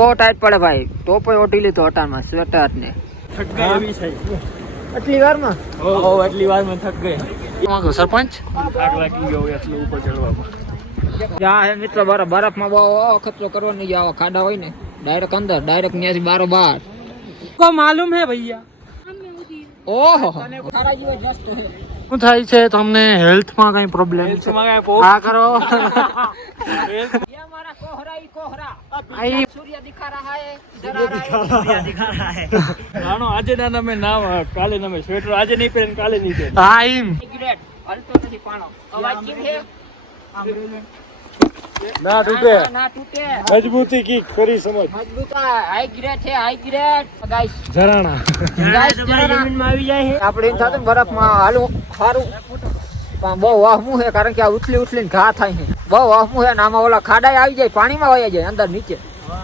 બહુ ટાઈટ પડે ભાઈ. ટોપો ઓઢી લીધો હટામાં સ્વેટર ને. થક ગઈ એવી છે. આટલી વારમાં આટલી વારમાં થક ગઈ. સરપંચ થાક લાગી ગયો એટલે ઉપર ચડવામાં. જ્યાં હે મિત્રો બરફમાં બહુ ખતરો કરવો નહીં. આવા ખાડા હોય ને ડાયરેક્ટ અંદર ડાયરેક્ટ ત્યાંથી બારોબાર. કો માલુમ હે ભૈયા. ઓહો શું થાય છે તમને? હેલ્થમાં કઈ પ્રોબ્લેમ છે? આ કરો. આજે ના મેં નામ કાલે ના મેં સ્વેટર આજે નહીં પહેરે કાલે નહીં પહેરે. હા એમ ના તૂટે. મજબૂતી કી કરી સમજ. હાઈ ગ્રેડ છે. હાઈ ગ્રેડ ગાઈસ જરાણા જમીનમાં આવી જાય છે. આપણે એમ થતું બરફમાં હાલું સારું પણ બહુ વાહમું છે કારણ કે આ ઉછલીને ઘા થાય છે. બહુ વાહમું છે ને આમાં ઓલા ખાડા આવી જાય પાણીમાં વહી જાય અંદર નીચે.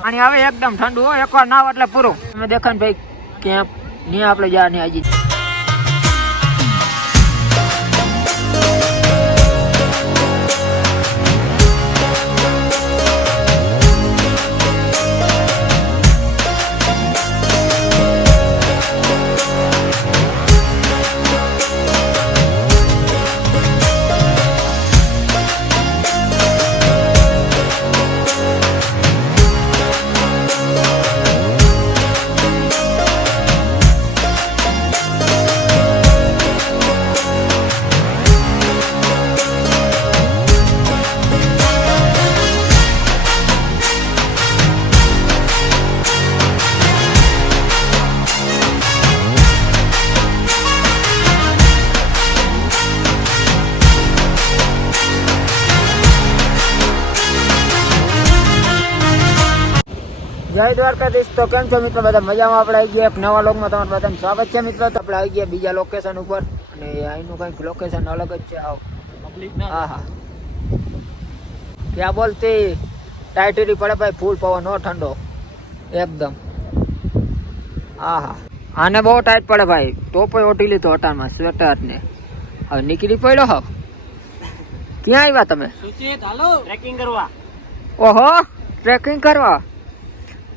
પાણી આવે એકદમ ઠંડુ હોય. એકવાર નાવ એટલે પૂરું. તમે દેખાય ને ભાઈ કેમ્પ ને આપણે જ્યાં ને હજી જય દ્વારકાધીશ. તો કેમ છો મિત્રો? બધા મજામાં? આપણે આવી ગયા એક નવા લોકમાં તમારું બધાનું સ્વાગત છે મિત્રો. તો આપણે આવી ગયા બીજા લોકેશન ઉપર અને અહીંનું કંઈક લોકેશન અલગ જ છે. હા હા ક્યાં બોલતી ટાઈટરી પડે ભાઈ. ફૂલ પવન નો ઠંડો એકદમ. હા હા આને બહુ ટાઈટ પડે ભાઈ. ટોપો ઓઢી લીધો હટામાં સ્વેટર ને. હવે નીકળી પડ્યો. હવે ક્યાં આવ્યા તમે? ટ્રેકિંગ કરવા. ઓહો ટ્રેકિંગ કરવા.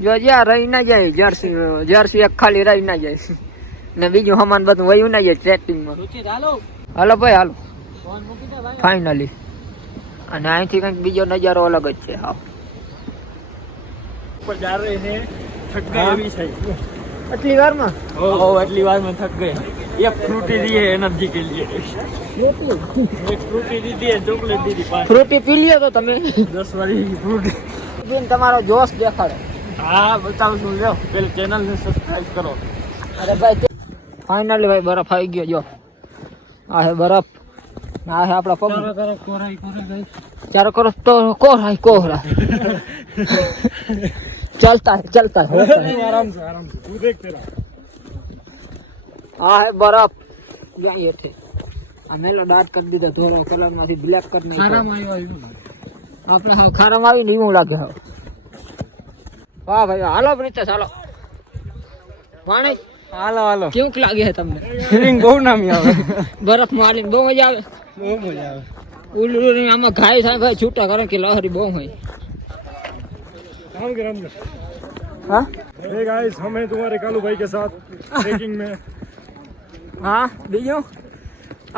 જો જ્યાં રહી ના જાય જર્સી એક ખાલી રહી ના જાય ને બીજું સામાન બધું વયું ના જાય ટ્રેકિંગમાં. હાલો ભાઈ હાલો ફાઇનલી. અને અહીંથી કંઈક બીજો નજારો અલગ જ છે. હા આટલી વારમાં આટલી વારમાં થક ગઈ. એક ફ્રૂટી દીએ એનર્જી કે લીએ. એક ફ્રૂટી દીધી ચોકલેટ દીધી. ફ્રૂટી પી લ્યો તો તમે 10 વાળી ફ્રૂટી પીને તમારો જોશ દેખાડો. હા બતાવું છું. લ્યો પેલી ચેનલ ને સબસ્ક્રાઇબ કરો. અરે ભાઈ ફાઇનલી ભાઈ બરફ આવી ગયો. જો આ હે બરફ. આ હે આપણા પગ. ચારો કરો તો કોહરા ચલતા હે આરામ से तू देख तेरा. આ હે બરફ. ત્યાં હેઠે આ મેલો દાંત કરી દીધો ધોળો કલર માંથી બ્લેક કરી નાખ્યો. ખારામાં આવ્યો આપણે હવે ખારામાં આવી ને એવું લાગે. હવે વાહ ભાઈ હાલો પ્રિતેશ હાલો. પાણી હાલો કેવું લાગે છે તમને? ફીલિંગ બહુ નામી આવે. બરફ મારીને બહુ મજા આવે. બહુ મજા આવે. ઉલ્લુ આમાં ઘાય થાય ભાઈ છૂટા કારણ કે લહરી બહુ હોય. हाँ हे गाइस हम हैं तुम्हारे कालू भाई के साथ ट्रेकिंग में. हाँ बीजू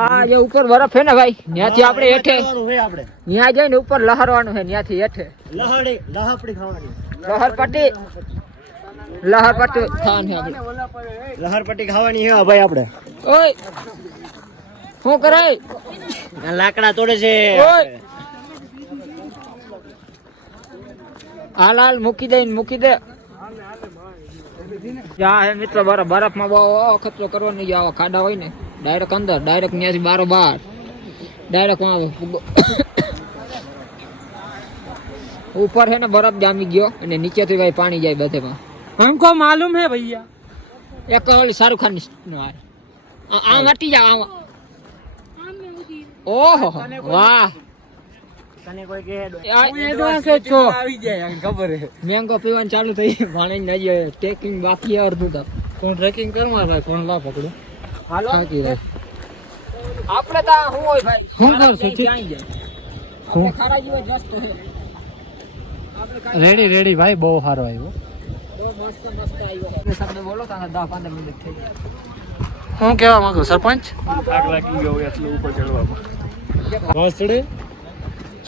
આ જે ઉપર બરફ હે ને ભાઈ ત્યાંથી આપણે હેઠે ત્યાં જઈને ઉપર લહરવાનું છે. ત્યાંથી હેઠે લહરપટ્ટી ખાવાની આપણે. લહરપટ્ટી ખાવાની છે ભાઈ આપણે. ઓય શું કરે? લાકડા તોડે છે. ઓય હાલ મૂકી દે. જ્યાં હે મિત્રો બરફમાં બહુ ખતરો કરવો નહીં. આવા ખાડા હોય ને ડાયરેક્ટ અંદર ડાયરેક્ટ ત્યાંથી બારોબાર ડાયરેક્ટ ઉપર છે ને બરફ જામી ગયો અને નીચેથી ભાઈ પાણી જાય બધેમાં. हमको मालूम है भैया. એક ઓલી શાહરુખ ખાન આમ હટી જાવ. આમ ઓહો વાહ. તને કોઈ કહે આવી જાય ખબર હે. મેંગો પીવાનું ચાલુ થઈ ભાણે નજી ટ્રેકિંગ બાકી અડધું તો કોણ ટ્રેકિંગ કરવા ભાઈ કોણ લા પકડો. હાલો બાકી રે આપણે તો શું હોય ભાઈ શું કરશું ક્યાં જાય. આપણે ખારા જેવા જસ્ટ હે. રેડી રેડી ભાઈ બહુ સારો આવ્યો બહુ મસ્ત મસ્ત આવ્યો છે શબ્દ બોલો તો 10-15 મિનિટ થઈ જાય હું કહેવા માંગુ સરપંચ થાક લાગી ગયો એટલે ઉપર ચડવામાં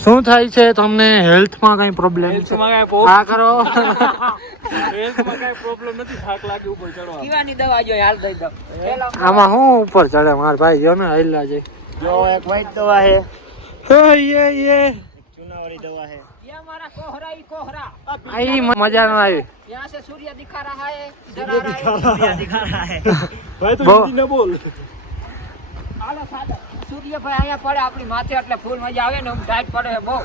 શું થાય છે તમને હેલ્થમાં કઈ પ્રોબ્લેમ છે હેલ્થમાં કાંઈ આ કરો હેલ્થમાં કાંઈ પ્રોબ્લેમ નથી, થાક લાગી ઉપર ચડવામાં. પીવાની દવા જો હાલ દઈ દો આમાં હું ઉપર ચડે માર ભાઈ જો ને હલ્લા છે જો એક વ્હાઈટ દવા છે, યે ચુનાવાળી દવા છે. ये हमारा कोहरा ही कोहरा આઈ મજા ન આવી यहाँ से सूर्य दिखा रहा है इधर आ रहा है ભાઈ તું બહુ- હિન્દી ન બોલ. હાલો સાદા સૂર્ય ભાઈ અહીંયા પડે આપણી માથે એટલે ફૂલ મજા આવે ને આમ ટાઈટ પડે છે બહુ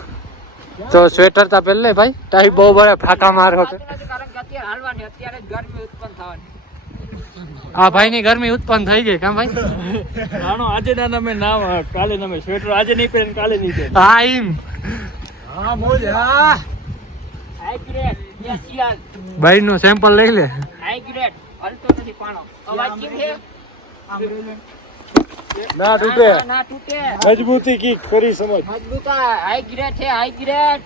તો સ્વેટર તા પહેલે ભાઈ ટાઈ બહુ બળે ફાકા મારો કે થતું નથી કારણ કે અત્યારે હાલવાની અત્યારે જ ગરમી ઉત્પન્ન થવાની આ ભાઈ ની ગરમી ઉત્પન્ન થઈ ગઈ કામ ભાઈ નાનો આજે ના તમે નામ કાલે તમે સ્વેટર આજે નહીં પહેરે ને કાલે નહીં પહેરે. હા એમ હા મોજ હા. હાઈ ગ્રેડ યસ ભાઈ નું સેમ્પલ લઈ લે હાઈ ગ્રેડ હલતો નથી પાણો અવાજ કેમ છે ના તૂટે, ના તૂટે મજબૂતી કી કરી સમજ. મજબૂતા હાઈ ગ્રેડ છે હાઈ ગ્રેડ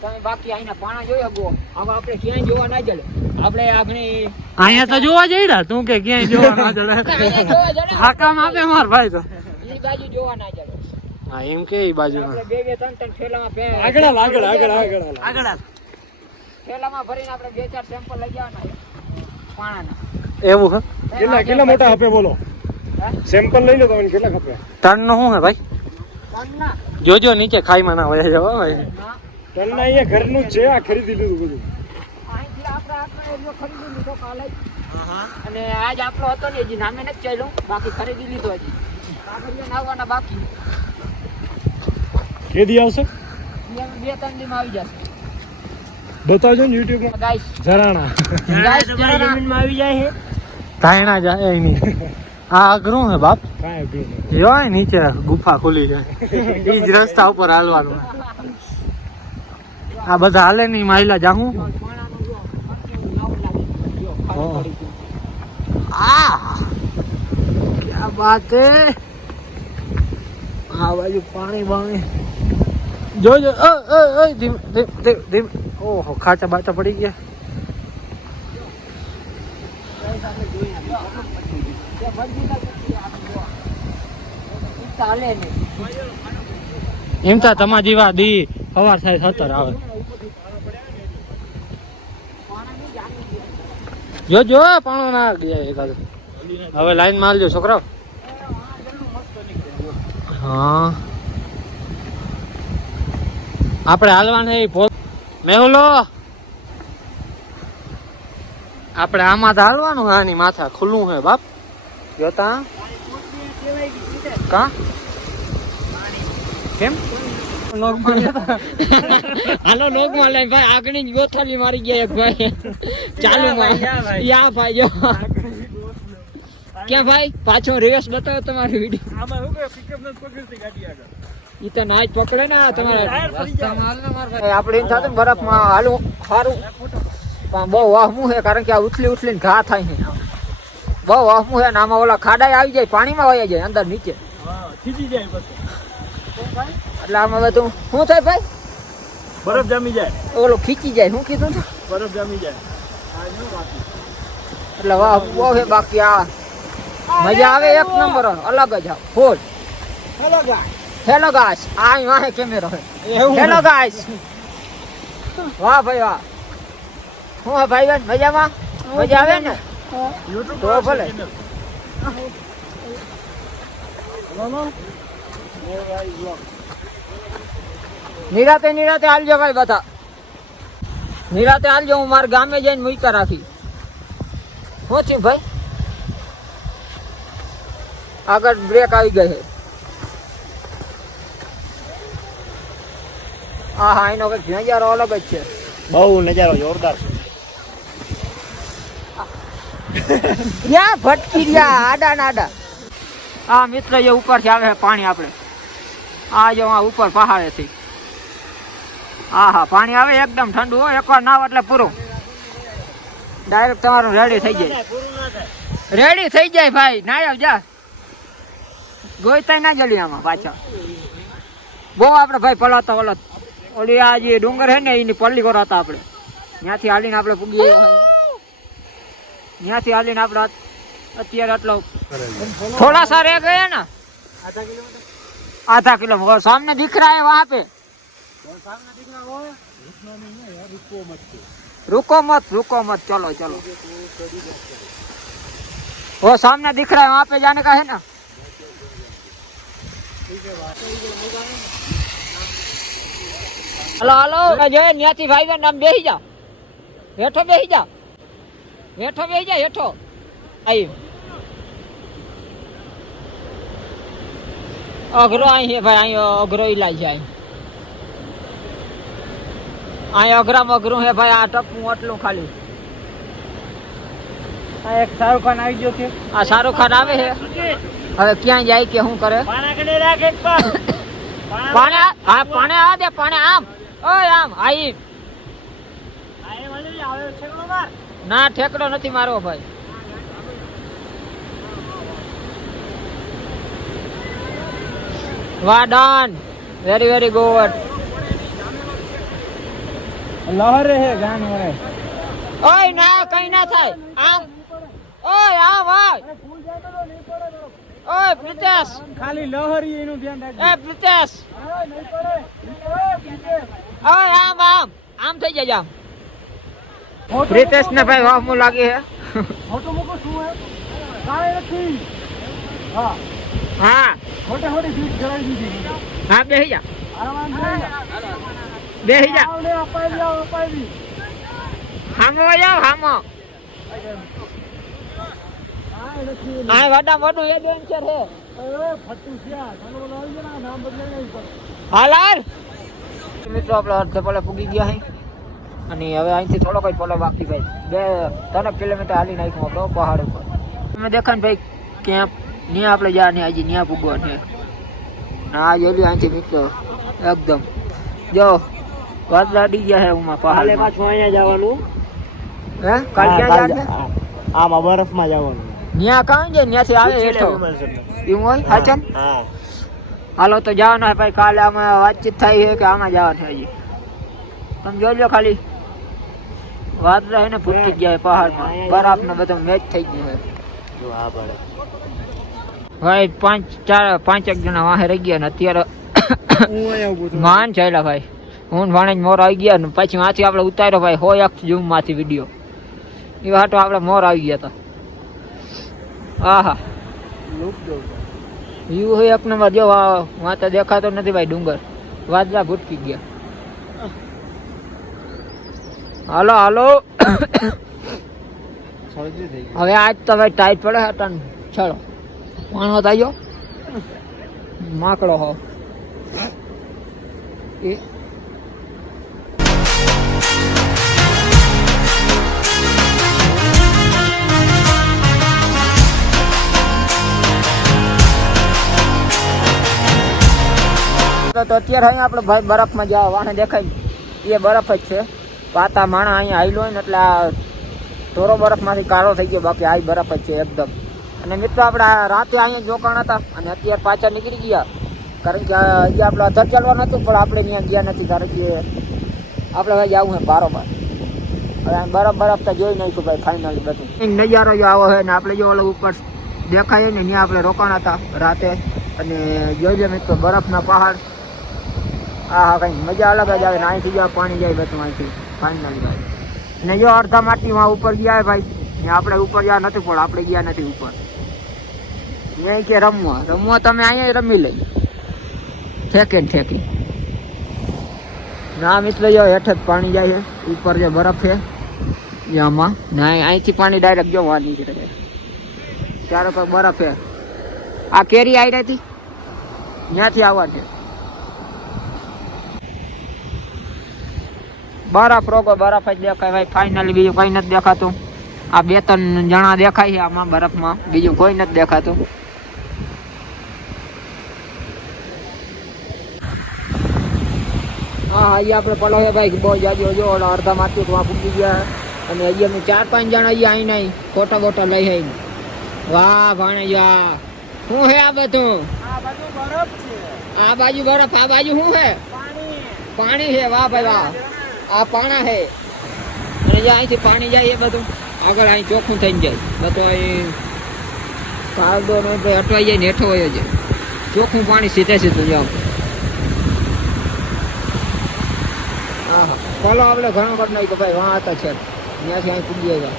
તમે બાકી અહીંના પાણા જોયો ગો હવે આપણે ક્યાંય જોવા ના જડે આપણે અહીંયા તો જોવા જઈડા તું કે ક્યાંય જોવા ના જડે અહીંયા જોવા જડે ફાકા માં આપે માર ભાઈ તો એ બાજુ જોવા ના જડે હા એમ કે ઈ બાજુ આપણે બે ત્રણ થેલામાં આગળ આગળ આગળ આગળ થેલામાં ભરીને આપણે 2-4 સેમ્પલ લઈ જવાના છે પાણાના એવું હે કેટલા મોટા આપે બોલો, સેમ્પલ લઈ લો તમે કેટલા ખપે. ટન નું શું હે ભાઈ પાણના જોજો નીચે ખાઈમાં ના વયા જવા ભાઈ હા તન્ના અહીંયા ઘરનું જ છે, આ ખરીદી લીધું બધું. અહીંથી આપણે એરિયો ખરીદી લીધો કાલે જ. અને આજ આપણો હતો ને હજી નામે નથી ચાલ્યો બાકી ખરીદી લીધો હજી કાગળિયા નાખવાના બાકી કેદી આવશે ઈ અમે 2-3 દીમાં આવી જશે બતાવજો ને YouTube માં. ગાઈસ જરાણા જમીનમાં આવી જાય છે ધાયણા જાય એની આ અઘરું હે બાપ કાંઈ ભી જો નીચે ગુફા ખુલી છે ઈ જ રસ્તા ઉપર હાલવાનું આ બધા હાલે નહીં માયલા જાહું પાણાનું જો આવું લાગે જો ખાલી પડી ગયું. આ ક્યા બાત હે આ બાજુ પાણી બાણી જોજો ધીમ ધીમ ધીમ ધીમ ઓહો ખાચા બાચા પડી ગયા ચાલે ને એમ તો તમારા જેવા દી સવાર થાય 17 આવે જો પાણો ના ગયા એકાદ હવે લાઈન મારજો છોકરાઓ હા આપણે હાલવાને મેહુલો આપણે આમાં તો હાલવાનું આની માથા ખુલ્લું હે બાપ જોતા કા કેમ હાલો લોકમાં લઈ ભાઈ આગળની જ ગોથાલી મારી ગયા એક ભાઈ ચાલુ માં યા ભાઈ જો ક્યાં ભાઈ પાછો રેસ બતાવો તમારી વિડીયો આમાં શું કે પિકઅપ નથી પકડતી ગાડી આગળ. ઈ તો ના જ પકડે ને તમારે ટાયર ફરી જાય. આપણે એમ થતું બરફમાં હાલું સારું પણ બહુ વાહમું છે કારણ કે આ ઉછલીને ઘા થાય છે બહુ વાહમું છે ને આમાં ઓલા ખાડા આવી જાય પાણીમાં વયા જાય અંદર નીચે હા ખીચી જાય પછી એટલે આમાં બધું શું થાય ભાઈ બરફ જામી જાય, ઓલું ખીચી જાય શું કીધું તું? બરફ જામી જાય. આ શું બાકી એટલે વાહ બહુ છે બાકી આ મજા આવે એક નંબર અલગ જ ફૂલ હેલો ગાઈસ આ વાહે કેમેરો હે હેલો ગાઈસ વાહ ભાઈ વાહ હું હે ભાઈ બેન મજામાં મજા આવે ને YouTube તો ભલે નિરાતે હાલજો ભાઈ બધા નિરાતે હાલજો હું મારા ગામે જઈને મૂકા રાખી શું થયું ભાઈ આગળ બ્રેક આવી ગઈ છે હા હા એનો કઈક નજારો અલગ જ છે બહુ નજારો જોરદાર છે. ક્યાં ભટકી રહ્યા આડા ના આડા આ મિત્ર જે ઉપરથી આવે છે પાણી આપણે આ જો આ ઉપર પહાડેથી હા હા પાણી આવે એકદમ ઠંડુ હોય એકવાર નાવ એટલે પૂરું ડાયરેક્ટ તમારું રેડી થઈ જાય રેડી થઈ જાય ભાઈ ના આવ જા ગોઈતા ના જલી આમાં પાછા બહુ આપણે ભાઈ પલાતો વલત ઓલી આ જે ડુંગર છે ને એની પલ્લી કરો હતા આપણે ત્યાંથી હાલીને આપણે પૂગી ત્યાંથી હાલીને આપણે અત્યારે આટલો થોડા સા रह गए ना आधा किलोमीटर सामने दिख रहा है वहाँ पे रुको मत चलो चलो वो सामने दिख रहा है वहाँ पे जाने का है ना हेलो हेलो जो है न्याती भाई बहन नाम बेही जा हेठो बेही जा हेठो आई अघरो आई है भाई आई अघरो इलाज है आई अघरा मगरू है भाई आ टपू आटलू खाली આ એક શાહરુખ ખાન આવી ગયો છે आ शाहरुख खान आवे है હવે ક્યાં જાય કે શું કરે પાણા કને રાખ એક પા પાણે આ દે પાણે આમ ઓય આમ આઈ આએ વાળી આવે છેકડો માર ના ઠેકડો નથી મારો ભાઈ વાહ ડન વેરી ગુડ લહરે હે ગાન હે ઓય ના કઈ ના થાય આમ ઓય આમ ઓય ઓય પ્રિતેશ ખાલી લહરી એનું ધ્યાન રાખજો એ પ્રિતેશ નહીં પડે ઓય આમ થઈ જાય આમ પ્રિતેશ ને ભાઈ વાહ મુ લાગી હે ફોટો મૂકો શું હે કાય નથી હા હા મોટી સીટ જડાઈ દીધી હા બેહી જા આરામ થઈ બેહી જા આવને અપાઈ હામો જાવ હામો આ વાડા મોટું એડવેન્ચર હે ફટ્ટુ સિયા ચાલો બોલો આવી ગયા નામ બદલાઈ નહીં પર હાલાલ મિત્રો આપણે અડધે પલે પૂગી ગયા હે અને હવે અહીંથી થોડો કઈ પલો બાકી ભાઈ 3 કિલોમીટર હાલી નાખ્યું આપણો પહાડ ઉપર તમે દેખાય ને ભાઈ કેમ્પ ને આપણે જા ને આજે ન્યા પૂગવાનું છે આ જોલી અહીંથી મિત્રો એકદમ જો વાદળા ડી ગયા હે ઉમાં પહાડ કાલે પાછું અહીંયા જવાનું હે કાલ ક્યાં જાને આમાં બરફમાં જવાનું ન્યા કાં છે ન્યાથી આવે હેઠો એવું હોય હાચન હા હાલો તો જવાનું હે ભાઈ કાલે આમાં વાતચીત થાય છે કે આમાં જવાનું છે હજી તમે જોઈ લો ખાલી વાદળા એને ફૂટી ગયા પહાડમાં બરફ ને બધું મેચ થઈ ગયું છે હા પડે ભાઈ 5 જણા વાહે રહી ગયા ને અત્યારે હું અહીંયા ઊભો છું માન ચાલ્યા ભાઈ હું ભાણે મોર આવી ગયા ને પછી માંથી આપણે ઉતાર્યો ભાઈ 100x ઝૂમ માંથી વિડીયો એ વાટો આપણે મોર આવી ગયા હતા આહા વ્યૂ હોય એક નંબર જો વાં તો દેખાતો નથી ભાઈ ડુંગર વાદળા ભૂટકી ગયા હાલો હવે આજ તો ભાઈ ટાઈટ પડે હટન ચલો પાણો થાય માકડો હો એ તો અત્યારે અહીંયા આપણે ભાઈ બરફમાં જવા વાહે દેખાય એ બરફ જ છે પાતા માણા અહીંયા હાઈલો હોય ને એટલે આ થોડો બરફમાંથી કાળો થઈ ગયો બાકી આ બરફ જ છે એકદમ અને મિત્રો આપણે રાતે અહીંયા જોકાણ હતા અને અત્યારે પાછા નીકળી ગયા કારણ કે અહીંયા આપણે અધર ચાલવાનું હતું પણ આપણે ત્યાં ગયા નથી કારણ કે આપણે ભાઈ જવું છે બારોબાર હવે બરફ તો જોઈ નાખ્યું ભાઈ ફાઇનલી બધું નજારો જો આવો હોય ને આપણે જો ઓલો ઉપર દેખાય ને ત્યાં આપણે રોકાણ હતા રાતે અને જોઈ લે મિત્રો બરફના પહાડ હા કંઈ મજા અલગ જ આવે ને અહીંથી જો પાણી જાય બધું અહીંથી ફાઇનલી ભાઈ ને જો અડધા માટીમાં ઉપર ગયા ભાઈ ને આપણે ઉપર ગયા નથી પણ આપણે ગયા નથી ઉપર ત્યાં કે રમવા તમે અહીંયા રમી લઈ ઠેકી ના મિત્ર જો હેઠ જ પાણી જાય છે ઉપર જે બરફ છે આમાં ને અહીંથી પાણી ડાયરેક્ટ જો વાની નીકળે છે ત્યારે કોઈ બરફ છે આ કેરી આવી રહી હતી ત્યાંથી આવવા છે બરફ રોગો બરફ જ દેખાય ભાઈ ફાઇનલી બીજું કઈ નથી દેખાતું આ 2-3 જણા દેખાય છે આમાં બરફમાં બીજું કોઈ નથી દેખાતું હા અહીંયા આપણે પલો છે ભાઈ બહુ જાજો જો અડધા માટી તો પૂકી ગયા અને અહીંયા અમે 4-5 જણા અહીંયા અહીં નહીં ફોટા બોટા લઈ આવીને વાહ ભાણે જા શું હે આ બધું આ બાજુ બરફ છે આ બાજુ બરફ આ બાજુ શું હે પાણી છે, વાહ ભાઈ વાહ, આ પાણા છે. અને જે અહીંથી પાણી જાય એ બધું આગળ અહીં ચોખ્ખું થઈ જાય, બધું અહીં કાગડો નો અટવાઈ જાય ને હેઠો હોય જાય, ચોખ્ખું પાણી સીધે સીધું જાવ. હા હા, ફોલો આપણે ઘણો કરી નાખ્યો ભાઈ, વાં હતા છે ત્યાંથી અહીં પૂગી ગયા.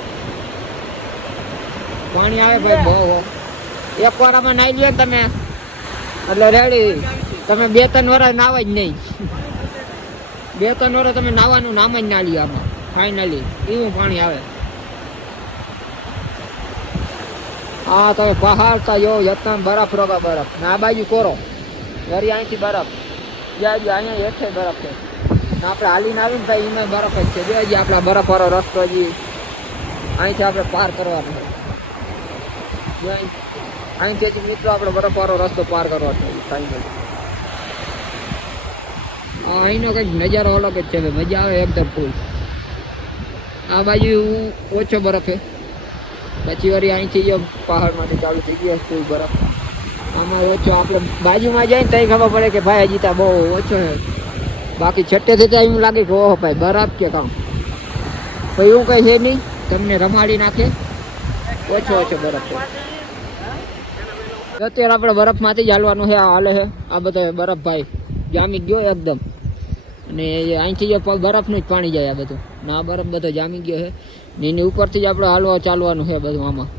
પાણી આવે ભાઈ બહુ. એક વાર આમાં નાઈ લ્યો તમે એટલે રેડી, તમે 2-3 વર્ષ નાવા જ નહીં. 2-3 વર્ષ તમે નાવાનું નામ જ ના લ્યો આમાં ફાઇનલી, એવું પાણી આવે. હા તમે પહાડ તા જો યતન બરફ રોગા બરફ ને આ બાજુ કોરો વરી અહીંથી બરફ જાય, અહીંયા હેઠે બરફ છે ને આપણે હાલીને આવીને ભાઈ એમાં બરફ જ છે. બે હજી આપણા બરફ વાળો રસ્તો હજી અહીંથી આપણે પાર કરવાનો છે. અહીંથી હજી મિત્રો આપણે બરફ વાળો રસ્તો પાર કરવાનો છે ફાઇનલ. અહીંનો કંઈક નજારો અલગ જ છે ભાઈ, મજા આવે એકદમ ફૂલ. આ બાજુ ઓછો બરફ છે, પછી વળી અહીંથી જો પહાડમાંથી ચાલુ થઈ ગયો ફૂલ બરફ. આમાં ઓછો આપણે બાજુમાં જાય ને ત્યાં ખબર પડે કે ભાઈ હજી ત્યાં બહુ ઓછો છે, બાકી છઠ્ઠેથી તો એમ લાગે કે ઓહો ભાઈ બરફ કે કામ. ભાઈ એવું કંઈ છે નહીં, તમને રમાડી નાખે, ઓછો ઓછો બરફ છે. અત્યારે આપણે બરફમાંથી જ હાલવાનું છે. આ હાલે છે આ બધો બરફ ભાઈ જામી ગયો એકદમ, અને અહીંથી જો બરફનું જ પાણી જાય આ બધું, ના બરફ બધો જામી ગયો છે ને એની ઉપરથી જ આપણે હાલવા ચાલવાનું છે બધું આમાં.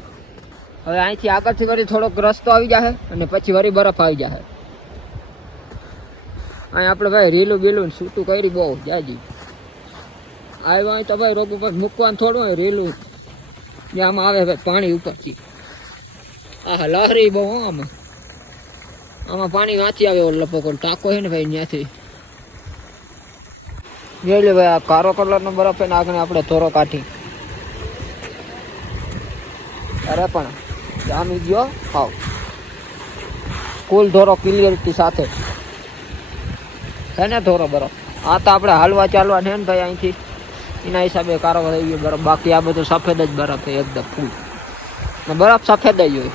હવે અહીંથી આગળથી વળી થોડોક રસ્તો આવી જશે અને પછી વળી બરફ આવી જશે. અહીં આપણે ભાઈ રીલું બીલું છૂટું કરી બહુ જાજી આવ્યું. અહીં તો ભાઈ રોગ ઉપર મૂકવાનું થોડું હોય રીલું, જે આમાં આવે ભાઈ પાણી ઉપરથી. હા લહરી બહુ આમાં પાણી વાંચી આવે. લપકો ટાંકો છે ને ભાઈ ત્યાંથી જોઈ લે ભાઈ, આ કારો કલરનો બરફ છે ને આગળ આપણે ધોરો કાઢી. અરે પણ જામી ગયો હાવ કુલ ધોરો ક્લિયરિટી સાથે છે ને ધોરો બરફ. આ તો આપણે હાલવા ચાલવા છે ને ભાઈ અહીંથી એના હિસાબે કારો થઈ ગયો બરફ, બાકી આ બધું સફેદ જ બરફ છે એકદમ ફૂલ, બરફ સફેદ જ હોય.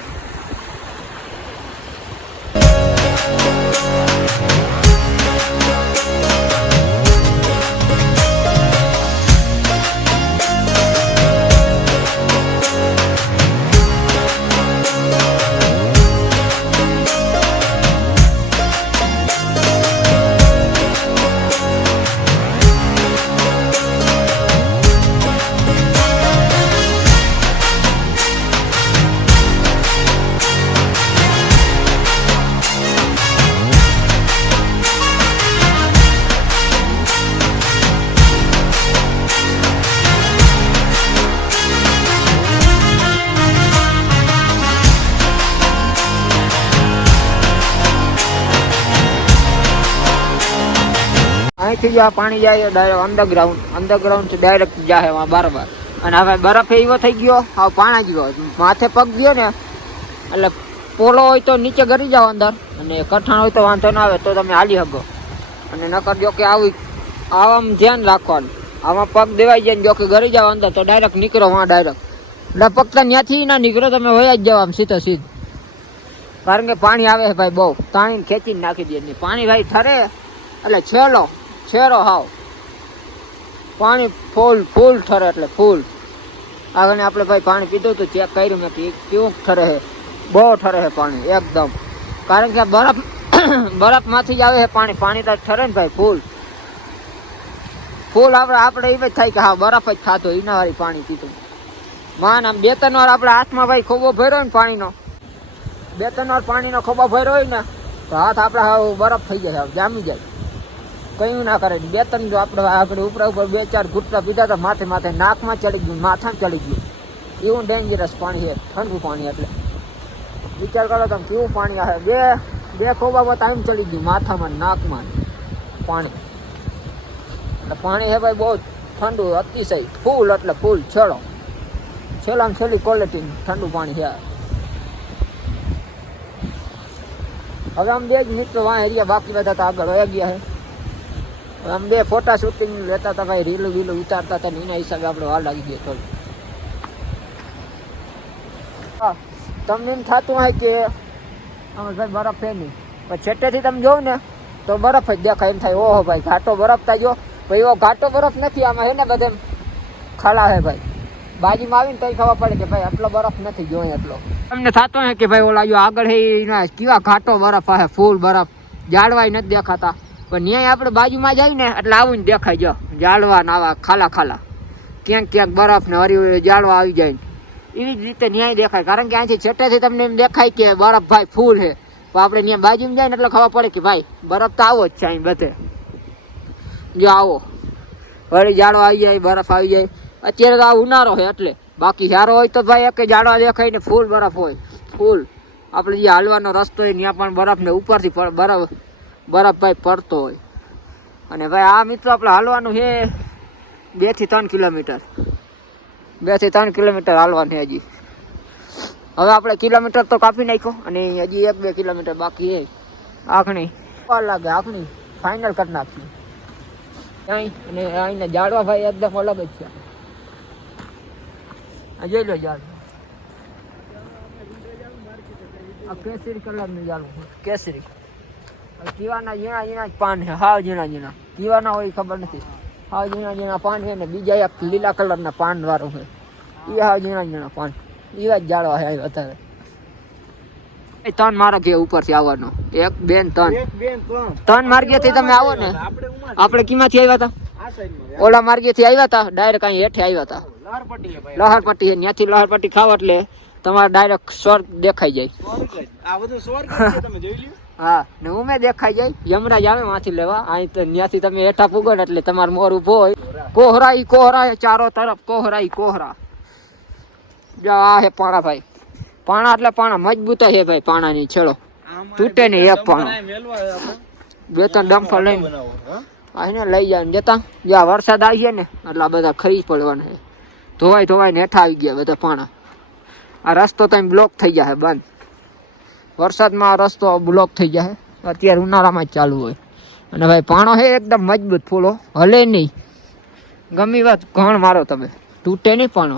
અહીંથી જો આ પાણી જાય ડાયરેક્ટ અંડરગ્રાઉન્ડ ડાયરેક્ટ જાય બરાબર. અને હવે બરફ એવો થઈ ગયો, હવે પાણા ગયો માથે પગ ગયો ને એટલે પોલો હોય તો નીચે ગરી જાઓ અંદર, અને કઠણ હોય તો વાંધો ના આવે તો તમે હાલી શકો. અને નકર જો કે આવામાં ધ્યાન રાખવાનું, આમાં પગ દેવાઈ જાય જો કે ગરી જાઓ અંદર તો ડાયરેક્ટ નીકળો વાં ડાયરેક્ટ લપકતા ત્યાંથી ના નીકળો તમે વયા જ જાવ આમ સીધો સીધ. કારણ કે પાણી આવે છે ભાઈ બહુ, તાણીને ખેંચીને નાખી દે. પાણી ભાઈ ઠરે એટલે છેરો હાવ પાણી ફૂલ ઠરે એટલે ફૂલ. આગળ આપણે ભાઈ પાણી પીધું હતું, ચેક કર્યું મેં કેવું ઠરે છે, બહુ ઠરે છે પાણી એકદમ. કારણ કે બરફમાંથી જ આવે છે પાણી તો ઠરે ને ભાઈ ફૂલ. આપણે એ જ થાય કે હા બરફ જ ખાતો એના વાળી પાણી પીતું. માન આમ 2-3 વાર આપણે હાથમાં ભાઈ ખોબો ભર્યો ને પાણીનો, 2-3 વાર પાણીનો ખોબો ભર્યો હોય ને તો હાથ આપણે હાવ બરફ થઈ જાય, જામી જાય, કયું ના કરે. 2-3 જો આપણે આગળ ઉપર 2-4 ઘૂંટડા પીધા હતા માથે નાકમાં ચડી ગયું, માથામાં ચડી ગયું, એવું ડેન્જરસ પાણી છે, ઠંડુ પાણી. એટલે વિચાર કરો તમે કેવું પાણી આવે. બે ખોબા ટાઈમ ચડી ગયું માથામાં નાકમાં પાણી. એટલે પાણી છે ભાઈ બહુ ઠંડુ અતિશય ફૂલ, એટલે ફૂલ છેલ્લામાં છેલ્લી ક્વોલિટી ઠંડુ પાણી છે. હવે આમ 2 જ મિત્રો વાં એરિયા બાકી બધા તો આગળ વયા ગયા છે. આમ 2 ફોટા શૂટિંગ લેતા હતા ભાઈ, રીલું વીલું ઉતારતા હતા ને એના હિસાબે આપણે વાર લાગી ગયો થોડું. હા તમને એમ થતું હોય કે અમે ભાઈ બરફ છે નહીં, પણ છેટેથી તમે જોવો ને તો બરફ જ દેખાય એમ થાય ઓહો ભાઈ ઘાટો બરફ થાય જો ભાઈ એવો ઘાટો બરફ નથી આમાં હે ને બધે ખાલા હે ભાઈ બાજુમાં આવીને તોય ખબર પડે કે ભાઈ આટલો બરફ નથી જોઈ એટલો તમને થતો હે કે ભાઈ ઓલા જો આગળ હે એના કેવા ઘાટો બરફ હે ફૂલ બરફ ઝાડવાય નથી દેખાતા પણ ન્યાય આપણે બાજુમાં જાય ને એટલે આવું ને દેખાય જો ઝાડવા ને આવા ખાલા ખાલા ક્યાંક ક્યાંક બરફ ને હરી ઝાડવા આવી જાય ને એવી જ રીતે ન્યાય દેખાય કારણ કે અહીંથી છેટેથી તમને એમ દેખાય કે બરફ ભાઈ ફૂલ છે પણ આપણે ત્યાં બાજુમાં જાય ને એટલે ખબર પડે કે ભાઈ બરફ તો આવો જ છે અહીં બધે જો આવો વળી ઝાડવા આવી જાય બરફ આવી જાય અત્યારે તો આ ઉનાળો છે એટલે બાકી ઝાડો હોય તો ભાઈ એક ઝાડવા દેખાય ને ફૂલ બરફ હોય ફૂલ આપણે જે હાલવાનો રસ્તો હોય ત્યાં પણ બરફ ને ઉપરથી બરફ ભાઈ પડતો હોય અને ભાઈ આ મિત્રો આપણે હાલવાનું છે 2 થી 3 કિલોમીટર 2 થી 3 કિલોમીટર હાલવાનું છે હજી હવે આપણે કિલોમીટર તો કાપી નાખ્યો અને હજી 1-2 કિલોમીટર બાકી છે આખણી વાર લાગે આખણી ફાઇનલ કરી નાખશું અહીં અને અહીંને ઝાડવા ભાઈ એકદમ અલગ જ છે આ જોઈ લો ઝાડવા આ કેસરી કલરનું ઝાડવું કેસરી કીવાના ઝીણા ઝીણા જ પાન છે હાવ ઝીણા ઝીણા કીવાના હોય ખબર નથી હાવ ઝીણા ઝીણા પાન છે ને બીજા એક લીલા કલરના પાન વાળું છે એ હાવ ઝીણા ઝીણા પાન એવા જ ઝાડવા છે અત્યારે 3 માર્ગ છે ઉપરથી આવવાનો 1 2 3 3 માર્ગેથી તમે આવો ને આપણે કીમાંથી આવ્યા હતા ઓલા માર્ગેથી આવ્યા હતા ડાયરેક્ટ અહીં હેઠે આવ્યા હતા લહરપટ્ટી ત્યાંથી લહરપટ્ટી ખાવ એટલે તમારે ડાયરેક્ટ સ્વર્ગ દેખાઈ જાય હા ને ઉમે દેખાઈ જાય યમરાજ આવે માંથી લેવા અહીં તો ત્યાંથી તમે હેઠા પૂગો ને એટલે તમારું મોર ઉભો હોય કોહરા ચારો તરફ કોહરા જો આ હે પાણા ભાઈ પાણા એટલે પાણા મજબૂત છે ભાઈ પાણાની છેડો તૂટે નહીં એક પાણો 2-3 ડમ્ફર લઈને આને લઈ જાય જતા જ્યાં વરસાદ આવી છે ને એટલે આ બધા ખરી પડવાના છે ધોવાઈ ને હેઠા આવી ગયા બધા પાણા આ રસ્તો તો બ્લોક થઈ જાય બંધ વરસાદમાં આ રસ્તો બ્લોક થઈ જાય અત્યારે ઉનાળામાં જ ચાલુ હોય અને ભાઈ પાણો છે એકદમ મજબૂત ફૂલો હલે નહીં ગમી વાત ઘણ મારો તમે તૂટે નહીં પાણો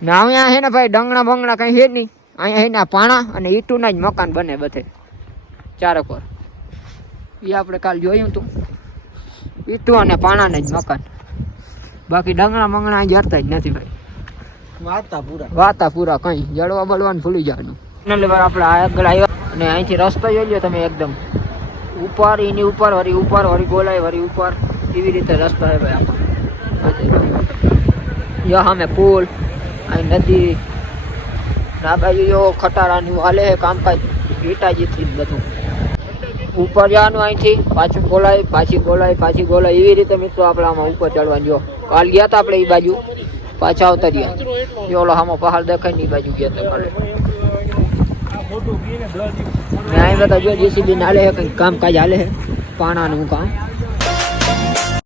ને અહીંયા છે ને ભાઈ ડંગણા બંગણા કઈ છે નહીં અહીંયા છે ને પાણા અને ઈટુના જ મકાન બને બધે ચારે કોર એ આપણે કાલ જોયું હતું ઈટુ અને પાણાના જ મકાન બાકી ડંગણા મંગણા જરતા જ નથી ભાઈ વાતા પૂરા કઈ જળવા બળવાનું ભૂલી જવાનું એટલે ભાઈ આપણે આગળ આવ્યા અને અહીંથી રસ્તો જોઈ લો તમે એકદમ ઉપર એની ઉપર વળી ગોલાય વળી ઉપર એવી રીતે રસ્તો છે ભાઈ આપણે જો સામે પુલ અહીં નદી આ બાજુ જો ખટારાનું હાલે છે કામકાજ ઈટાજીથી બધું ઉપર જવાનું અહીંથી પાછું ગોલાય પાછી ગોલાય એવી રીતે મિત્રો આપણે આમાં ઉપર ચડવાનું જો કાલ ગયા હતા આપણે એ બાજુ પાછા આવતા રહ્યા જો ઓલો આમાં પહાડ દેખાય ને એ બાજુ ગયા હતા કાલે અહીં બધા જો જેસીબી હાલે છે કંઈક કામકાજ હાલે છે પાણાનું કામ